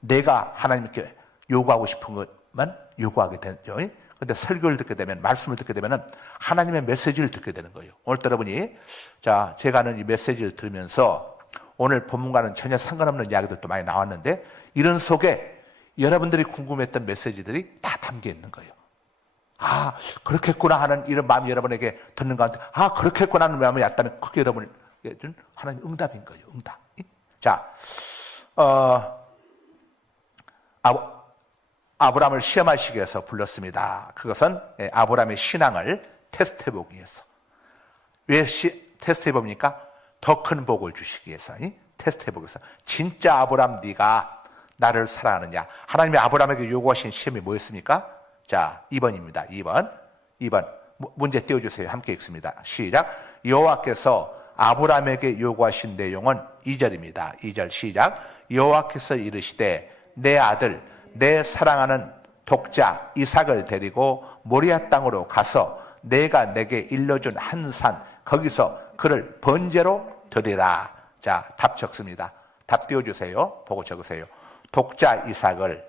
내가 하나님께 요구하고 싶은 것만 요구하게 되죠. 그런데 설교를 듣게 되면, 말씀을 듣게 되면 하나님의 메시지를 듣게 되는 거예요. 오늘 여러분이 제가 하는 이 메시지를 들으면서 오늘 본문과는 전혀 상관없는 이야기들도 많이 나왔는데 이런 속에 여러분들이 궁금했던 메시지들이 다 담겨 있는 거예요. 그렇겠구나 하는 이런 마음이 여러분에게 듣는 가운데 그렇겠구나 하는 마음이 왔다면 그게 여러분에게 준 하나님 응답인 거예요. 응답. 자, 아브라함을 시험하시기 위해서 불렀습니다. 그것은 아브라함의 신앙을 테스트해보기 위해서. 왜 테스트해봅니까? 더 큰 복을 주시기 위해서. 테스트해보기 위해서. 진짜 아브라함 네가 나를 사랑하느냐. 하나님이 아브라함에게 요구하신 시험이 뭐였습니까? 자, 2번입니다. 2번 문제 띄워주세요. 함께 읽습니다. 시작. 여호와께서 아브라함에게 요구하신 내용은 2절입니다. 2절 시작. 여호와께서 이르시되 내 아들 내 사랑하는 독자 이삭을 데리고 모리아 땅으로 가서 내가 내게 일러준 한 산 거기서 그를 번제로 드리라. 자, 답 적습니다. 답 띄워주세요. 보고 적으세요. 독자 이삭을,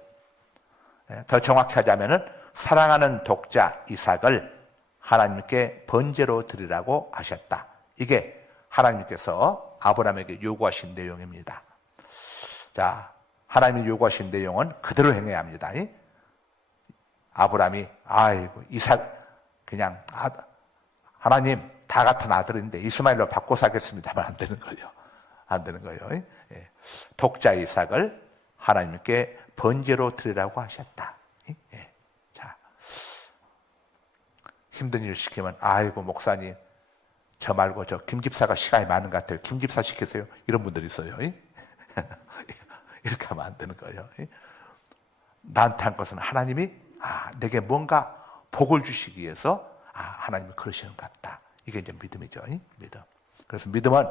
더 정확히 하자면은 사랑하는 독자 이삭을 하나님께 번제로 드리라고 하셨다. 이게 하나님께서 아브라함에게 요구하신 내용입니다. 자, 하나님이 요구하신 내용은 그대로 행해야 합니다. 아브라함이 이삭 그냥 하나님 다 같은 아들인데 이스마엘로 바꿔 사겠습니다만 안 되는 거예요. 안 되는 거예요. 독자 이삭을 하나님께 번제로 드리라고 하셨다. 자, 힘든 일 시키면 목사님 저 말고 저 김 집사가 시간이 많은 것 같아요. 김 집사 시키세요. 이런 분들이 있어요. 이렇게 하면 안 되는 거예요. 나한테 한 것은 하나님이 내게 뭔가 복을 주시기 위해서 하나님이 그러시는 것 같다. 이게 이제 믿음이죠. 믿음. 그래서 믿음은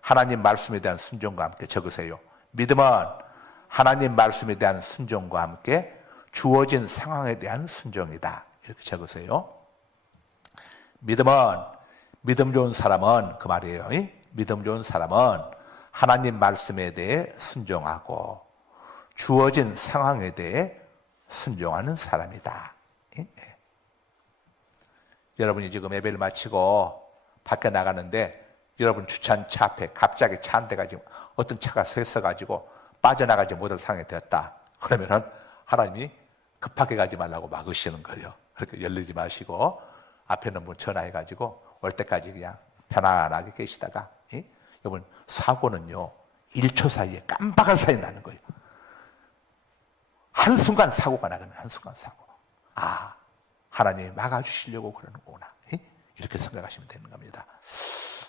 하나님 말씀에 대한 순종과 함께 적으세요. 믿음은 하나님 말씀에 대한 순종과 함께 주어진 상황에 대한 순종이다. 이렇게 적으세요. 믿음 좋은 사람은 그 말이에요. 믿음 좋은 사람은 하나님 말씀에 대해 순종하고 주어진 상황에 대해 순종하는 사람이다. 여러분이 지금 예배를 마치고 밖에 나가는데 여러분 주차한 차 앞에 갑자기 차 한 대가 지금 어떤 차가 서 있어가지고 빠져나가지 못할 상황이 되었다. 그러면은 하나님이 급하게 가지 말라고 막으시는 거예요. 그렇게 열리지 마시고 앞에 있는 분 전화해가지고 올 때까지 그냥 편안하게 계시다가 여러분 사고는요 1초 사이에 깜박한 사이에 나는 거예요. 한순간 사고가 나거든요. 한순간 사고. 하나님이 막아주시려고 그러는구나. 이렇게 생각하시면 되는 겁니다.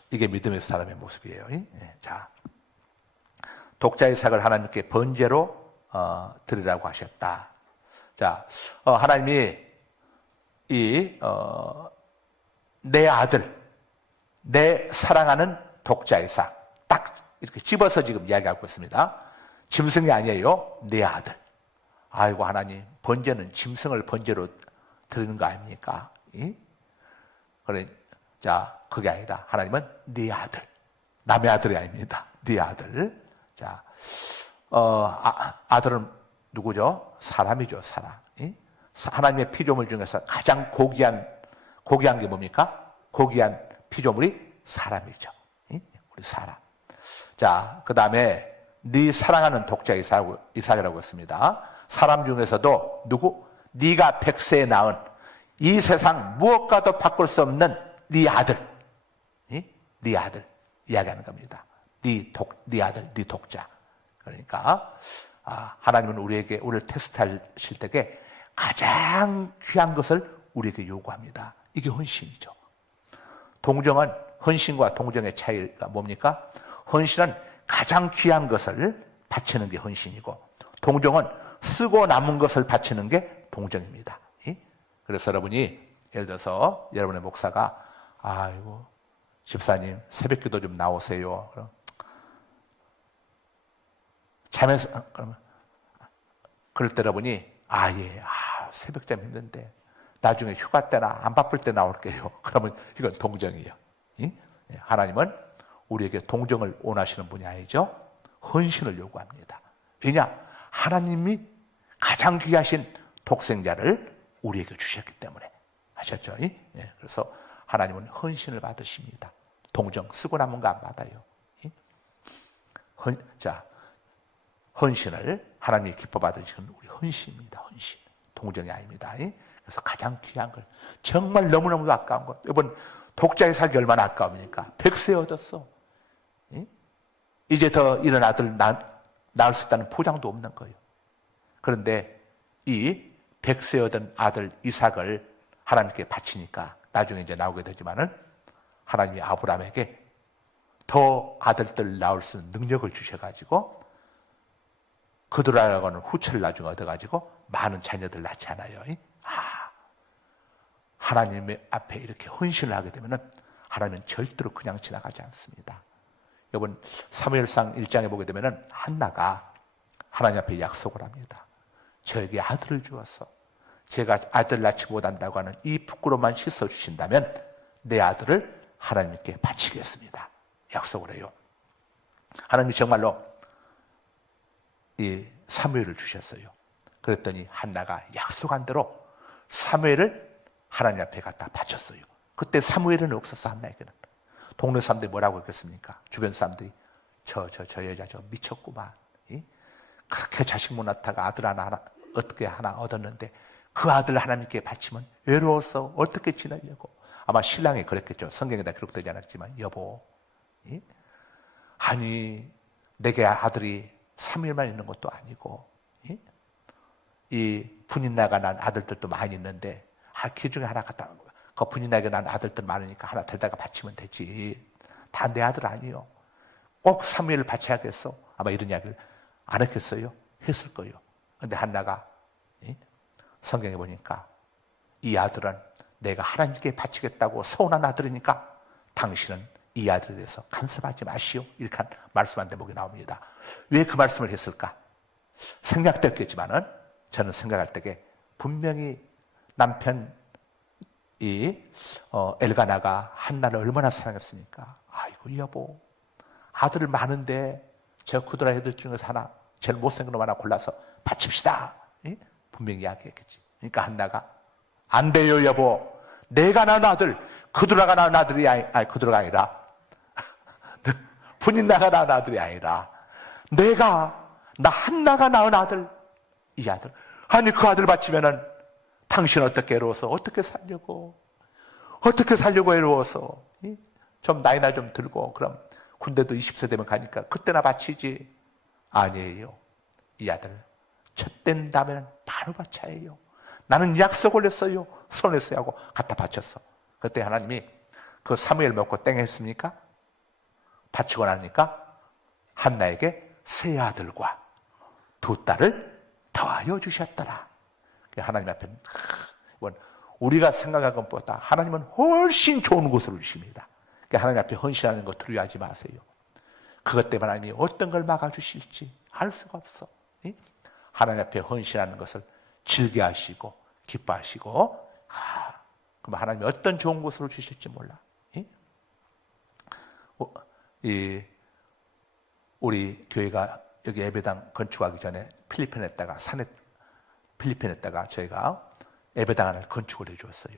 이게 믿음의 사람의 모습이에요. 자, 독자 이삭을 하나님께 번제로 드리라고 하셨다. 자, 하나님이 내 아들, 내 사랑하는 독자 이삭 딱 이렇게 집어서 지금 이야기하고 있습니다. 짐승이 아니에요. 내 아들. 아이고 하나님, 번제는 짐승을 번제로 드리는 거 아닙니까? 그래, 자, 그게 아니라 하나님은 네 아들, 남의 아들이 아닙니다. 네 아들. 자, 아들은 누구죠? 사람이죠, 사람. 하나님의 피조물 중에서 가장 고귀한 게 뭡니까? 고귀한 피조물이 사람이죠. 우리 사람. 자, 그 다음에 네 사랑하는 독자 이삭이라고 했습니다. 사람 중에서도 누구? 네가 백세에 낳은 이 세상 무엇과도 바꿀 수 없는 네 아들, 네 아들 이야기하는 겁니다. 네 아들, 네 독자. 그러니까 하나님은 우리를 테스트하실 때에 가장 귀한 것을 우리에게 요구합니다. 이게 헌신이죠. 동정은 헌신과 동정의 차이가 뭡니까? 헌신은 가장 귀한 것을 바치는 게 헌신이고, 동정은 쓰고 남은 것을 바치는 게 동정입니다. 그래서 여러분이 예를 들어서 여러분의 목사가 아이고 집사님 새벽기도 좀 나오세요. 그럼 자면서 그러면 그럴 때 여러분이 새벽잠 힘든데 나중에 휴가 때나 안 바쁠 때 나올게요. 그러면 이건 동정이에요. 하나님은 우리에게 동정을 원하시는 분이 아니죠. 헌신을 요구합니다. 왜냐? 하나님이 가장 귀하신 독생자를 우리에게 주셨기 때문에. 아셨죠? 그래서 하나님은 헌신을 받으십니다. 동정, 쓰고 남은 거 안 받아요. 헌신을 하나님이 기뻐 받으시는 우리 헌신입니다. 헌신. 동정이 아닙니다. 그래서 가장 귀한 걸, 정말 너무너무 아까운 것. 이번 독자의 사기 얼마나 아까웁니까? 100세 얻었어. 이제 더 이런 아들 낳을 수 있다는 포장도 없는 거예요. 그런데 이 100세 얻은 아들 이삭을 하나님께 바치니까 나중에 이제 나오게 되지만은 하나님이 아브라함에게 더 아들들 낳을 수 있는 능력을 주셔가지고 그들하고는 후처를 나중에 얻어가지고 많은 자녀들 낳지 않아요. 하나님 앞에 이렇게 헌신을 하게 되면은 하나님은 절대로 그냥 지나가지 않습니다. 여러분 사무엘상 1장에 보게 되면은 한나가 하나님 앞에 약속을 합니다. 저에게 아들을 주어서 제가 아들 낳지 못한다고 하는 이 부끄러움만 씻어주신다면 내 아들을 하나님께 바치겠습니다. 약속을 해요. 하나님이 정말로 이 사무엘을 주셨어요. 그랬더니 한나가 약속한 대로 사무엘을 하나님 앞에 갖다 바쳤어요. 그때 사무엘은 없었어. 한나에게는. 동네 사람들이 뭐라고 했겠습니까? 주변 사람들이 저 여자 저 미쳤구만. 그렇게 자식 못 낳다가 아들 하나 어떻게 하나 얻었는데 그 아들 하나님께 바치면 외로워서 어떻게 지내려고. 아마 신랑이 그랬겠죠. 성경에다 기록되지 않았지만 여보, 아니 내게 아들이 3일만 있는 것도 아니고 이 분인 나가 난 아들들도 많이 있는데 그 중에 하나 갖다 그 부인에게 난 아들들 많으니까 하나 데려다가 바치면 되지. 다 내 아들 아니요. 꼭 사무엘을 바쳐야겠어. 아마 이런 이야기를 안 했겠어요? 했을 거예요. 근데 한나가 성경에 보니까 이 아들은 내가 하나님께 바치겠다고 서운한 아들이니까 당신은 이 아들에 대해서 간섭하지 마시오. 이렇게 말씀한 대목이 나옵니다. 왜 그 말씀을 했을까? 생각도 했겠지만은 저는 생각할 때에 분명히 남편 엘가나가 한나를 얼마나 사랑했습니까? 아이고 여보, 아들 많은데 저 구드라 애들 중에서 하나 제일 못생긴 놈 하나 골라서 바칩시다. 분명히 이야기했겠지. 그러니까 한나가 안 돼요 여보, 내가 낳은 아들 구드라가 낳은 아들이 구드라가 아니라 분인나가 낳은 아들이 아니라 나 한나가 낳은 아들, 이 아들. 아니 그 아들 바치면은 당신 어떻게 애로워서 어떻게 살려고 애로워서 좀 나이나 좀 들고 그럼 군대도 20세 되면 가니까 그때나 바치지. 아니에요. 이 아들 첫 땐다면 바로 바쳐야 해요. 나는 약속을 했어요. 손에서 하고 갖다 바쳤어. 그때 하나님이 그 사무엘 먹고 땡 했습니까? 바치고 나니까 한나에게 세 아들과 두 딸을 더하여 주셨더라. 하나님 앞에 우리가 생각한 것보다 하나님은 훨씬 좋은 것을 주십니다. 하나님 앞에 헌신하는 거 두려워하지 마세요. 그것 때문에 하나님이 어떤 걸 막아주실지 알 수가 없어. 하나님 앞에 헌신하는 것을 즐겨하시고 기뻐하시고 그럼 하나님이 어떤 좋은 것으로 주실지 몰라. 우리 교회가 여기 예배당 건축하기 전에 필리핀에 있다가 저희가 예배당 하나를 건축을 해주었어요.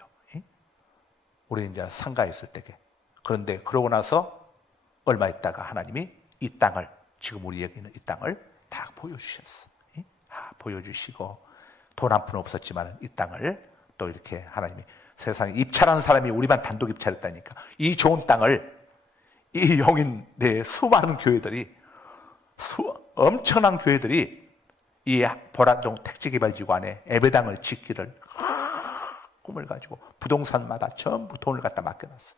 우리 이제 상가에 있을 때게. 그런데 그러고 나서 얼마 있다가 하나님이 이 땅을, 지금 우리 여기 있는 이 땅을 다 보여주셨어. 보여주시고 돈 한 푼 없었지만 이 땅을 또 이렇게 하나님이 세상에 입찰한 사람이 우리만 단독 입찰했다니까. 이 좋은 땅을 이 용인 내 수많은 교회들이 엄청난 교회들이 이 보라동 택지개발지구 안에 예배당을 짓기를 꿈을 가지고 부동산마다 전부 돈을 갖다 맡겨놨어.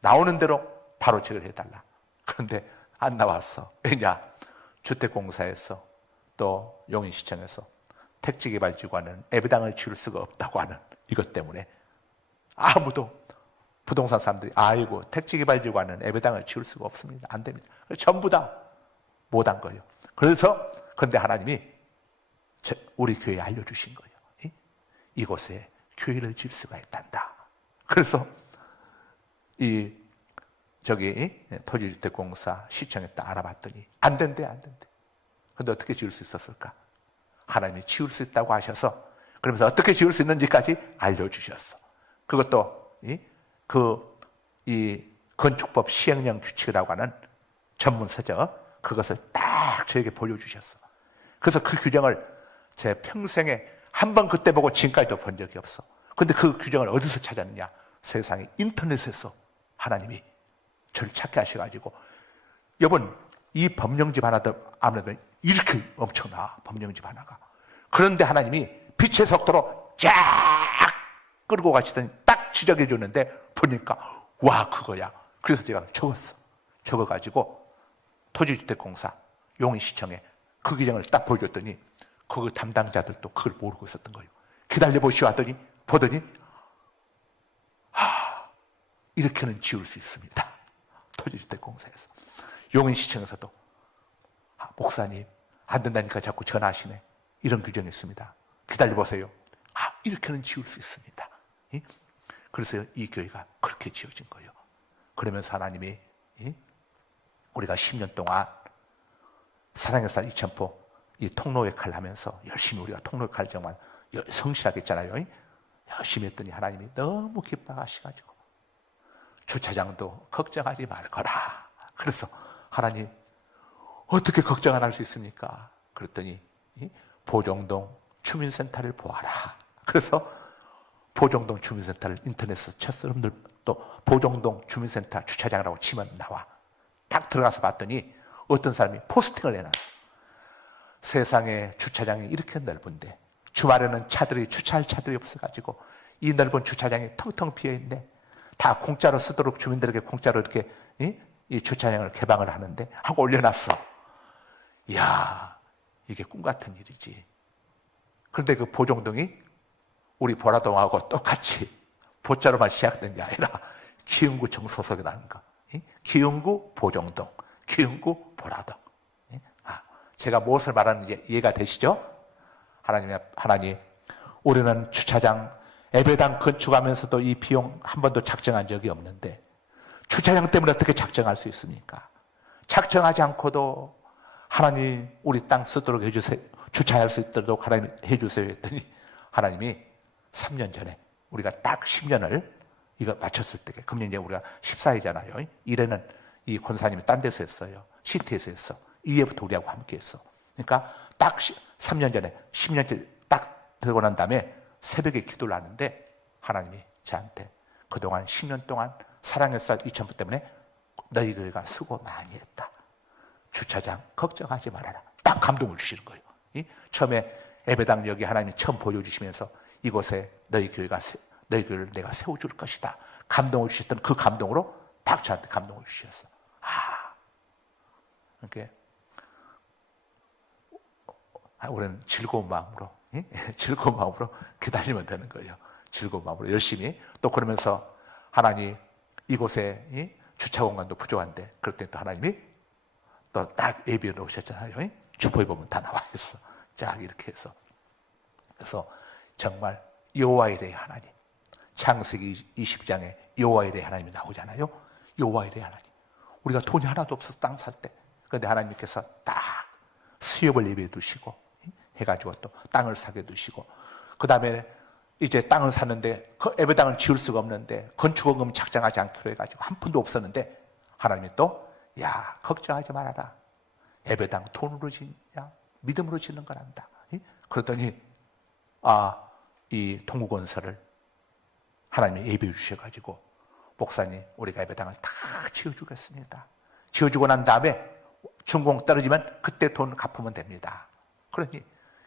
나오는 대로 바로 제거를 해달라. 그런데 안 나왔어. 왜냐? 주택공사에서 또 용인시청에서 택지개발지구 안에는 예배당을 지을 수가 없다고 하는 이것 때문에 아무도 부동산 사람들이 아이고 택지개발지구 안에는 예배당을 지을 수가 없습니다. 안 됩니다. 전부 다 못한 거예요. 그런데 하나님이 우리 교회에 알려주신 거예요. 이곳에 교회를 질 수가 있단다. 그래서 토지주택공사 시청에 딱 알아봤더니 안 된대. 근데 어떻게 지을 수 있었을까? 하나님이 지을 수 있다고 하셔서 그러면서 어떻게 지을 수 있는지까지 알려주셨어. 그것도 이 건축법 시행령 규칙이라고 하는 전문서적 그것을 딱 저에게 보여주셨어. 그래서 그 규정을 제 평생에 한 번 그때 보고 지금까지도 본 적이 없어. 근데 그 규정을 어디서 찾았느냐? 세상에 인터넷에서 하나님이 저를 찾게 하셔가지고 여러분 이 법령집 하나도 아무래도 이렇게 엄청나 법령집 하나가. 그런데 하나님이 빛의 속도로 쫙 끌고 가시더니 딱 지적해 주는데 보니까 와 그거야. 그래서 제가 적어가지고 토지주택공사 용인시청에 그 규정을 딱 보여줬더니 그 담당자들도 그걸 모르고 있었던 거예요. 기다려보시오 하더니 보더니 이렇게는 지을 수 있습니다. 토지주택공사에서. 용인시청에서도 목사님 안 된다니까 자꾸 전화하시네. 이런 규정이 있습니다. 기다려보세요. 이렇게는 지을 수 있습니다. 그래서 이 교회가 그렇게 지어진 거예요. 그러면서 하나님이 우리가 10년 동안 사랑의 쌀 2000포 이 통로 역할을 하면서 열심히 우리가 통로 역할을 정말 성실하게 했잖아요. 열심히 했더니 하나님이 너무 기뻐하셔가지고 주차장도 걱정하지 말거라. 그래서 하나님 어떻게 걱정 안 할 수 있습니까? 그랬더니 보정동 주민센터를 보아라. 그래서 보정동 주민센터를 인터넷에서 쳤어요. 여러분들 또 보정동 주민센터 주차장이라고 치면 나와. 딱 들어가서 봤더니 어떤 사람이 포스팅을 해놨어. 세상에 주차장이 이렇게 넓은데 주말에는 주차할 차들이 없어가지고 이 넓은 주차장이 텅텅 비어 있네. 다 공짜로 쓰도록 주민들에게 공짜로 이렇게 이 주차장을 개방을 하는데 하고 올려놨어. 이야, 이게 꿈 같은 일이지. 그런데 그 보정동이 우리 보라동하고 똑같이 보자로만 시작된 게 아니라 기흥구청 소속이라는 거. 기흥구 보정동, 기흥구 보라동. 제가 무엇을 말하는지 이해가 되시죠? 하나님, 우리는 주차장, 예배당 건축하면서도 이 비용 한 번도 작정한 적이 없는데 주차장 때문에 어떻게 작정할 수 있습니까? 작정하지 않고도 하나님 우리 땅 쓰도록 해주세요. 주차할 수 있도록 하나님 해주세요 했더니 하나님이 3년 전에 우리가 딱 10년을 이거 마쳤을 때, 금년 이제 우리가 14회잖아요. 1회는 이 권사님이 딴 데서 했어요. 시티에서 했어. 2회부터 우리하고 함께 했어. 그러니까 딱 3년 전에 10년째 딱 들고 난 다음에 새벽에 기도를 하는데 하나님이 저한테 그동안 10년 동안 사랑했어 2,000부 때문에 너희 교회가 수고 많이 했다. 주차장 걱정하지 말아라. 딱 감동을 주시는 거예요. 처음에 예배당 여기 하나님이 처음 보여주시면서 이곳에 너희 교회를 내가 세워줄 것이다. 감동을 주셨던 그 감동으로 딱 저한테 감동을 주셨어. 그러니까 우리는 즐거운 마음으로 즐거운 마음으로 기다리면 되는 거예요. 즐거운 마음으로 열심히. 또 그러면서 하나님 이곳에 주차 공간도 부족한데 그럴 때 또 하나님이 또 딱 예비해 놓으셨잖아요. 주포에 보면 다 나와 있어. 쫙 이렇게 해서. 그래서 정말 여호와의 하나님, 창세기 20장에 여호와의 하나님이 나오잖아요. 여호와의 하나님. 우리가 돈이 하나도 없어서 땅 살 때, 그런데 하나님께서 딱 수협을 예비해 두시고 해가지고 또 땅을 사게 두시고, 그 다음에 이제 땅을 샀는데 그 예배당을 지을 수가 없는데 건축원금 작정하지 않기로 해가지고 한 푼도 없었는데 하나님이 또 야 걱정하지 말아라. 예배당 돈으로 짓냐 믿음으로 짓는 거란다. 그러더니 이 동구건설을 하나님이 예비해 주셔가지고 목사님 우리가 예배당을 다 지어주겠습니다. 지어주고 난 다음에 준공 떨어지면 그때 돈 갚으면 됩니다. 그러니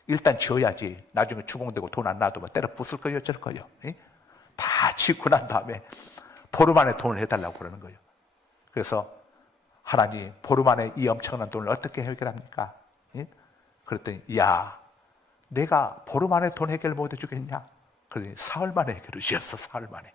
일단 지어야지 나중에 준공되고 돈 안 나와도 뭐 때려 부술 거예요 어쩔 거예요. 다 짓고 난 다음에 보름 안에 돈을 해달라고 그러는 거예요. 그래서 하나님 보름 안에 이 엄청난 돈을 어떻게 해결합니까? 그랬더니 야 내가 보름 안에 돈 해결 못 해주겠냐? 그러더니 사흘 만에 해결해 주셨어. 사흘 만에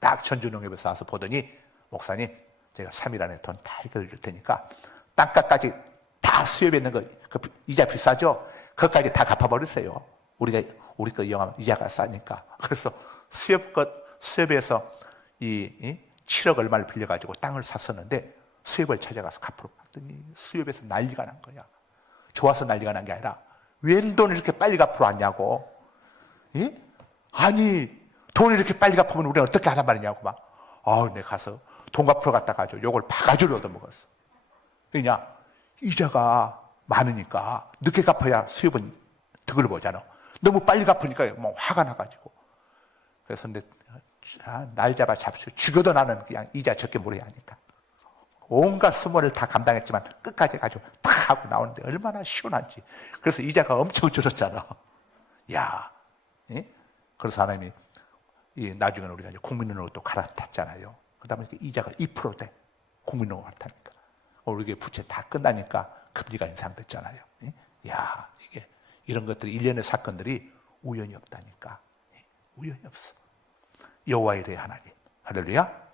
딱 전주농협에서 와서 보더니 목사님 제가 3일 안에 돈 다 해결해 줄 테니까 땅값까지 다 수협에 있는 거 그 이자 비싸죠? 그것까지 다 갚아버리세요. 우리 거 이용하면 이자가 싸니까. 그래서 수협에서 이 7억 얼마를 빌려가지고 땅을 샀었는데 수협을 찾아가서 갚으러 갔더니 수협에서 난리가 난 거야. 좋아서 난리가 난 게 아니라 웬 돈을 이렇게 빨리 갚으러 왔냐고. 아니 돈을 이렇게 빨리 갚으면 우리는 어떻게 하란 말이냐고 막. 내가 가서 돈 갚으러 갔다가 요걸 바가지로 얻어먹었어. 왜냐 이자가 많으니까 늦게 갚아야 수협은 득을 보잖아. 너무 빨리 갚으니까 뭐 화가 나가지고. 그래서 근데 날 잡아 잡수 죽여도 나는 그냥 이자 적게 물어야 하니까 온갖 수모를 다 감당했지만 끝까지 가지고 다 하고 나오는데 얼마나 시원한지. 그래서 이자가 엄청 줄었잖아. 야, 그래서 하나님이 나중에는 우리가 이제 국민은행으로 또 갈아탔잖아요. 그다음에 이자가 2% 돼. 국민은행으로 갈아타니까 우리 부채 다 끝나니까 금리가 인상됐잖아요. 야, 이게 이런 것들이 일련의 사건들이 우연이 없다니까. 우연이 없어. 여호와의 하나님, 할렐루야.